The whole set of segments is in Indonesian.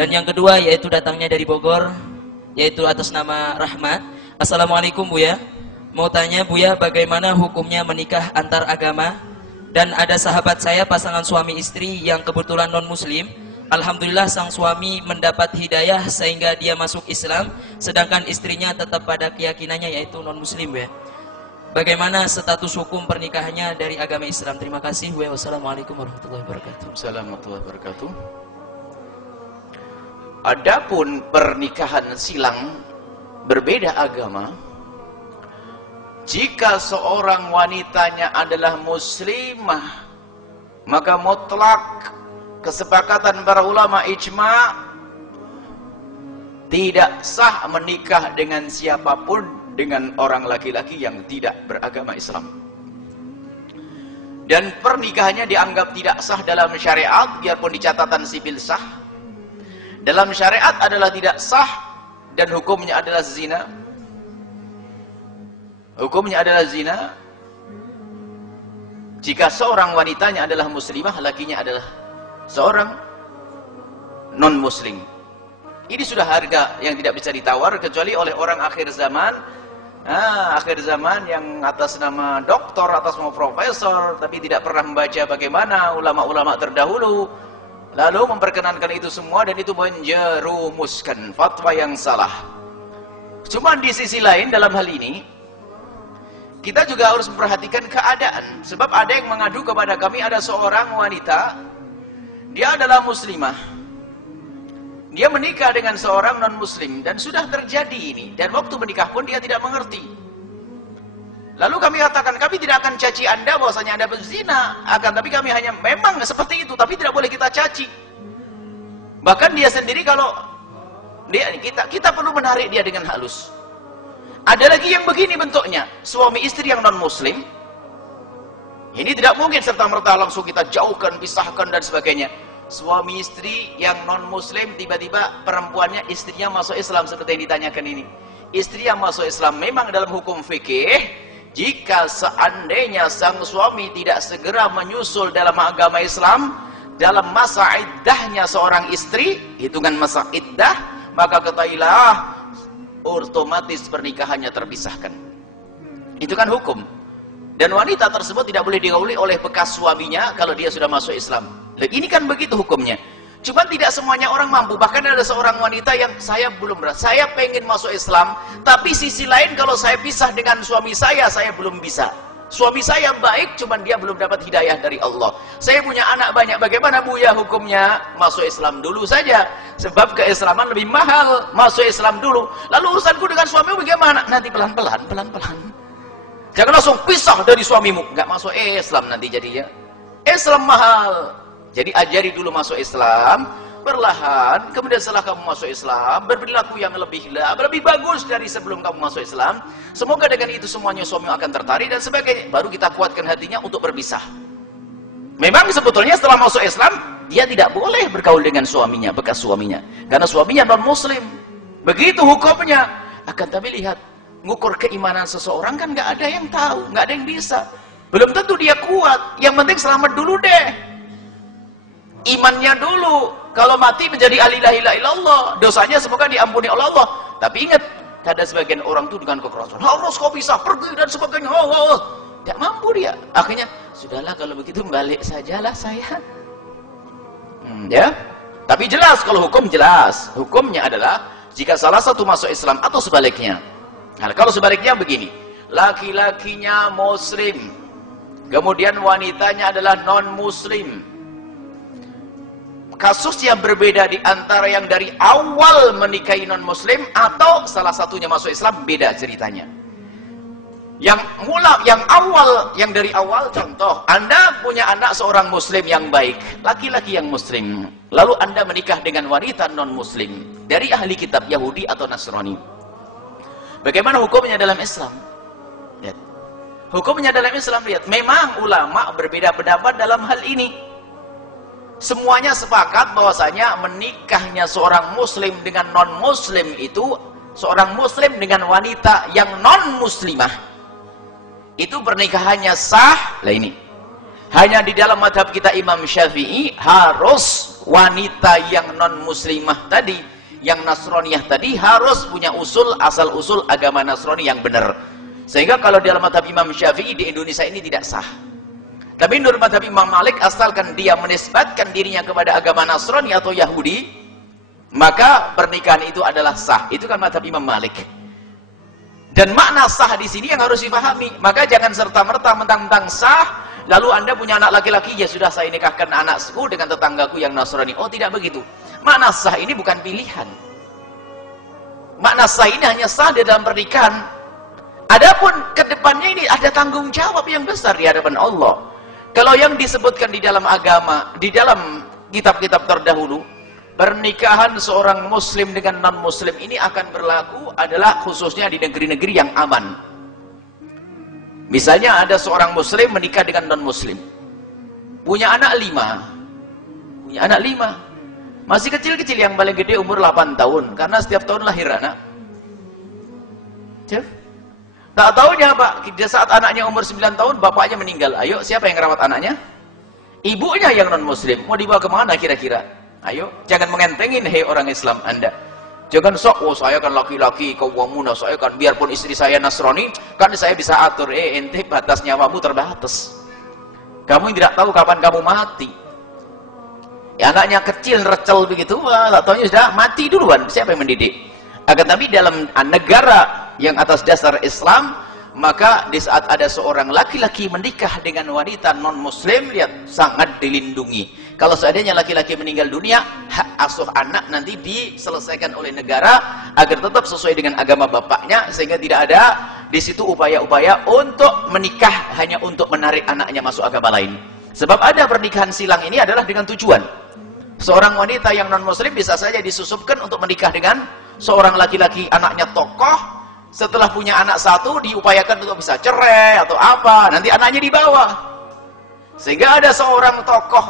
Dan yang kedua yaitu datangnya dari Bogor, yaitu atas nama Rahmat. Assalamualaikum Buya. Mau tanya Buya, bagaimana hukumnya menikah antar agama? Dan ada sahabat saya pasangan suami istri yang kebetulan non muslim. Alhamdulillah sang suami mendapat hidayah sehingga dia masuk Islam, sedangkan istrinya tetap pada keyakinannya yaitu non muslim Buya. Bagaimana status hukum pernikahannya dari agama Islam? Terima kasih Buya. Wassalamualaikum warahmatullahi wabarakatuh. Assalamualaikum warahmatullahi wabarakatuh. Adapun pernikahan silang berbeda agama, jika seorang wanitanya adalah muslimah, maka mutlak kesepakatan para ulama ijma tidak sah menikah dengan siapapun dengan orang laki-laki yang tidak beragama Islam. Dan pernikahannya dianggap tidak sah dalam syariat, biarpun di catatan sipil sah. Dalam syariat adalah tidak sah dan hukumnya adalah zina. Hukumnya adalah zina jika seorang wanitanya adalah muslimah, lakinya adalah seorang non muslim. Ini sudah harga yang tidak bisa ditawar kecuali oleh orang akhir zaman. Akhir zaman yang atas nama doktor, atas nama profesor, tapi tidak pernah membaca bagaimana ulama-ulama terdahulu, lalu memperkenankan itu semua, dan itu menjerumuskan fatwa yang salah. Cuma di sisi lain dalam hal ini kita juga harus memperhatikan keadaan. Sebab ada yang mengadu kepada kami, ada seorang wanita, dia adalah muslimah, dia menikah dengan seorang non muslim, dan sudah terjadi ini, dan waktu menikah pun dia tidak mengerti. Lalu kami katakan, kami tidak akan caci anda bahwasanya anda berzina, tapi kami hanya memang seperti itu, tapi tidak boleh kita caci. Bahkan dia sendiri, kalau kita perlu menarik dia dengan halus. Ada lagi yang begini bentuknya, suami istri yang non muslim. Ini tidak mungkin serta-merta langsung kita jauhkan, pisahkan dan sebagainya. Suami istri yang non muslim, tiba-tiba perempuannya, istrinya masuk Islam seperti yang ditanyakan ini. Istri yang masuk Islam, memang dalam hukum fikih, jika seandainya sang suami tidak segera menyusul dalam agama Islam dalam masa iddahnya seorang istri, hitungan masa iddah, maka ketahuilah otomatis pernikahannya terpisahkan. Itu kan hukum. Dan wanita tersebut tidak boleh digauli oleh bekas suaminya kalau dia sudah masuk Islam. Ini kan begitu hukumnya. Cuma tidak semuanya orang mampu. Bahkan ada seorang wanita yang, saya belum berat, saya pengen masuk Islam, tapi sisi lain kalau saya pisah dengan suami saya belum bisa. Suami saya baik, cuman dia belum dapat hidayah dari Allah. Saya punya anak banyak, bagaimana Buya hukumnya? Masuk Islam dulu saja, sebab keislaman lebih mahal. Masuk Islam dulu, lalu urusanku dengan suamimu bagaimana? Nanti pelan-pelan. Jangan langsung pisah dari suamimu, nggak masuk Islam nanti jadinya. Islam mahal. Jadi ajari dulu masuk Islam, perlahan, kemudian setelah kamu masuk Islam, berperilaku yang lebih bagus dari sebelum kamu masuk Islam. Semoga dengan itu semuanya suami akan tertarik dan sebagainya. Baru kita kuatkan hatinya untuk berpisah. Memang sebetulnya setelah masuk Islam, dia tidak boleh bergaul dengan suaminya, bekas suaminya, karena suaminya non muslim. Begitu hukumnya. Akan tapi lihat, ngukur keimanan seseorang kan nggak ada yang tahu, nggak ada yang bisa. Belum tentu dia kuat. Yang penting selamat dulu deh. Imannya dulu. Kalau mati menjadi la ilaha illallah, dosanya semoga diampuni oleh Allah. Tapi ingat, ada sebagian orang itu dengan kekerasan, harus kau bisa pergi dan sebagainya. Tidak mampu dia. Akhirnya, sudahlah kalau begitu balik sajalah saya. Ya. Tapi jelas, kalau hukum jelas. Hukumnya adalah jika salah satu masuk Islam atau sebaliknya. Nah, kalau sebaliknya begini, laki-lakinya muslim, kemudian wanitanya adalah non muslim. Kasus yang berbeda di antara yang dari awal menikahi non muslim atau salah satunya masuk Islam, beda ceritanya. Yang dari awal, contoh, Anda punya anak seorang muslim yang baik, laki-laki yang muslim, lalu Anda menikah dengan wanita non muslim dari ahli kitab Yahudi atau Nasrani. Bagaimana hukumnya dalam Islam? Lihat. Hukumnya dalam Islam, lihat, memang ulama berbeda pendapat dalam hal ini. Semuanya sepakat bahwasanya menikahnya seorang muslim dengan non-muslim itu, seorang muslim dengan wanita yang non-muslimah, itu pernikahannya sah. Lah ini, hanya di dalam madhab kita Imam Syafi'i harus wanita yang non muslimah tadi, yang Nasraniyah tadi harus punya usul, asal-usul agama Nasrani yang benar. Sehingga kalau dalam mazhab Imam Syafi'i di Indonesia ini tidak sah. Tapi menurut mazhab Imam Malik, asalkan dia menisbatkan dirinya kepada agama Nasrani atau Yahudi, maka pernikahan itu adalah sah. Itu kan mazhab Imam Malik. Dan makna sah di sini yang harus dipahami. Maka jangan serta-merta mentang-mentang sah, lalu Anda punya anak laki-laki, ya sudah saya nikahkan anakku dengan tetanggaku yang Nasrani. Oh, tidak begitu. Makna sah ini bukan pilihan. Makna sah ini hanya sah di dalam pernikahan. Adapun kedepannya ini ada tanggung jawab yang besar di hadapan Allah. Kalau yang disebutkan di dalam agama, di dalam kitab-kitab terdahulu, pernikahan seorang muslim dengan non-muslim ini akan berlaku adalah khususnya di negeri-negeri yang aman. Misalnya ada seorang muslim menikah dengan non-muslim, punya anak 5, masih kecil-kecil, yang paling gede umur 8 tahun, karena setiap tahun lahir anak. Tak tahunya Pak, saat anaknya umur 9 tahun, bapaknya meninggal. Ayo, siapa yang merawat anaknya? Ibunya yang non-muslim. Mau dibawa kemana kira-kira? Ayo, jangan mengentengin, hei orang Islam Anda. Jangan sok, oh saya kan laki-laki, kawamuna, saya kan biarpun istri saya Nasrani, kan saya bisa atur. Ente batas nyawamu terbatas. Kamu tidak tahu kapan kamu mati. Ya, anaknya kecil, recel begitu, tak tahunya sudah mati duluan. Siapa yang mendidik? Akan tapi dalam negara yang atas dasar Islam, maka di saat ada seorang laki-laki menikah dengan wanita non-muslim, lihat, sangat dilindungi. Kalau seandainya laki-laki meninggal dunia, hak asuh anak nanti diselesaikan oleh negara agar tetap sesuai dengan agama bapaknya, sehingga tidak ada di situ upaya-upaya untuk menikah hanya untuk menarik anaknya masuk agama lain. Sebab ada pernikahan silang ini adalah dengan tujuan. Seorang wanita yang non-muslim bisa saja disusupkan untuk menikah dengan seorang laki-laki, anaknya tokoh. Setelah punya anak satu, diupayakan untuk bisa cerai atau apa, nanti anaknya dibawa. Sehingga ada seorang tokoh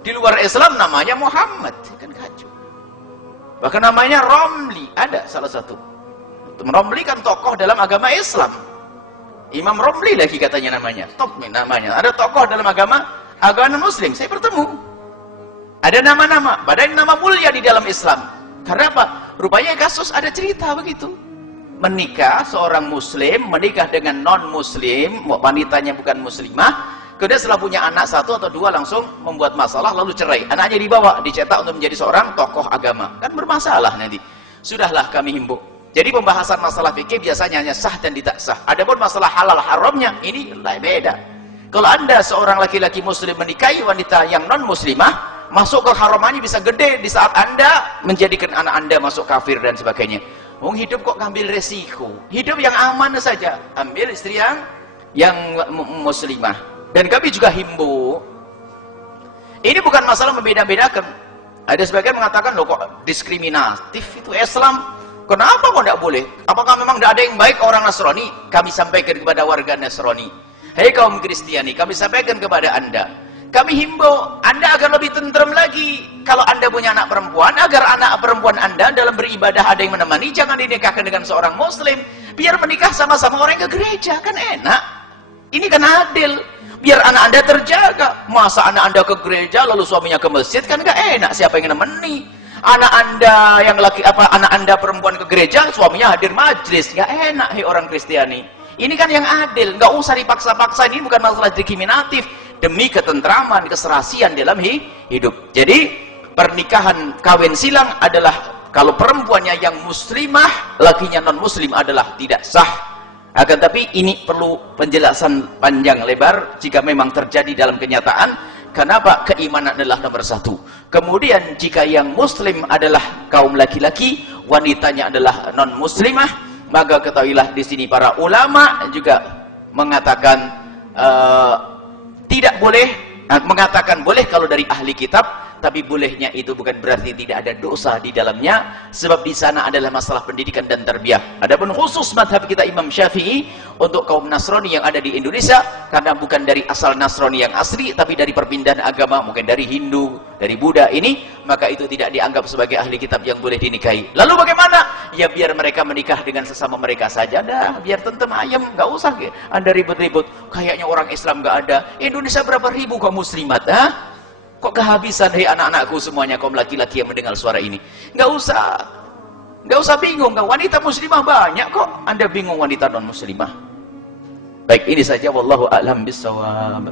di luar Islam namanya Muhammad, kan kacau. Bahkan namanya Romli, ada salah satu. Romli kan tokoh dalam agama Islam. Imam Romli lagi katanya namanya, top namanya. Ada tokoh dalam agama Muslim, saya bertemu. Ada nama-nama, padahal nama mulia di dalam Islam. Karena apa? Rupanya kasus ada cerita begitu. Menikah, seorang muslim menikah dengan non-muslim, wanitanya bukan muslimah, kemudian setelah punya anak 1 atau 2 langsung membuat masalah, lalu cerai. Anaknya dibawa, dicetak untuk menjadi seorang tokoh agama. Kan bermasalah nanti. Sudahlah kami himbau. Jadi pembahasan masalah fikih biasanya hanya sah dan tidak sah. Adapun masalah halal haramnya, ini beda. Kalau Anda seorang laki-laki muslim menikahi wanita yang non-muslimah, masuk ke haramannya bisa gede di saat Anda menjadikan anak Anda masuk kafir dan sebagainya. Mau hidup kok ngambil resiko? Hidup yang aman saja. Ambil istri yang muslimah. Dan kami juga himbau. Ini bukan masalah membeda-bedakan. Ada sebagian mengatakan, loh kok diskriminatif itu Islam? Kenapa kok tidak boleh? Apakah memang tidak ada yang baik orang Nasrani? Kami sampaikan kepada warga Nasrani. Hei kaum Kristiani, kami sampaikan kepada Anda. Kami himbau Anda agar lebih tentrem lagi. Kalau Anda punya anak perempuan, agar anak perempuan Anda dalam beribadah ada yang menemani, jangan dinikahkan dengan seorang muslim. Biar menikah sama-sama orang ke gereja, kan enak. Ini kan adil. Biar anak Anda terjaga. Masa anak Anda ke gereja lalu suaminya ke masjid, kan gak enak. Siapa yang menemani? Anak Anda yang anak Anda perempuan ke gereja, suaminya hadir majlis, gak enak. Hei orang Kristiani, ini kan yang adil. Gak usah dipaksa-paksa. Ini bukan masalah diskriminatif. Demi ketentraman, keserasian dalam hidup. Jadi pernikahan kawin silang adalah kalau perempuannya yang muslimah, lakinya non muslim adalah tidak sah. Akan tapi ini perlu penjelasan panjang lebar jika memang terjadi dalam kenyataan. Kenapa? Keimanan adalah nomor 1. Kemudian jika yang muslim adalah kaum laki-laki, wanitanya adalah non muslimah, maka ketahuilah di sini para ulama juga mengatakan tidak boleh, mengatakan boleh kalau dari ahli kitab, tapi bolehnya itu bukan berarti tidak ada dosa di dalamnya, sebab di sana adalah masalah pendidikan dan tarbiyah. Adapun khusus mazhab kita Imam Syafi'i untuk kaum Nasrani yang ada di Indonesia, karena bukan dari asal Nasrani yang asli, tapi dari perpindahan agama, mungkin dari Hindu, dari Buddha ini, maka itu tidak dianggap sebagai ahli kitab yang boleh dinikahi. Lalu bagaimana? Ya biar mereka menikah dengan sesama mereka saja dah, biar tentem ayam, gak usah Anda ribut-ribut. Kayaknya orang Islam gak ada. Indonesia berapa ribu kaum muslimat, Kok kehabisan, hei anak-anakku semuanya, kaum laki-laki yang mendengar suara ini? Nggak usah bingung. Wanita muslimah banyak kok. Anda bingung wanita non muslimah. Baik, ini saja. Wallahu a'lam bishawab.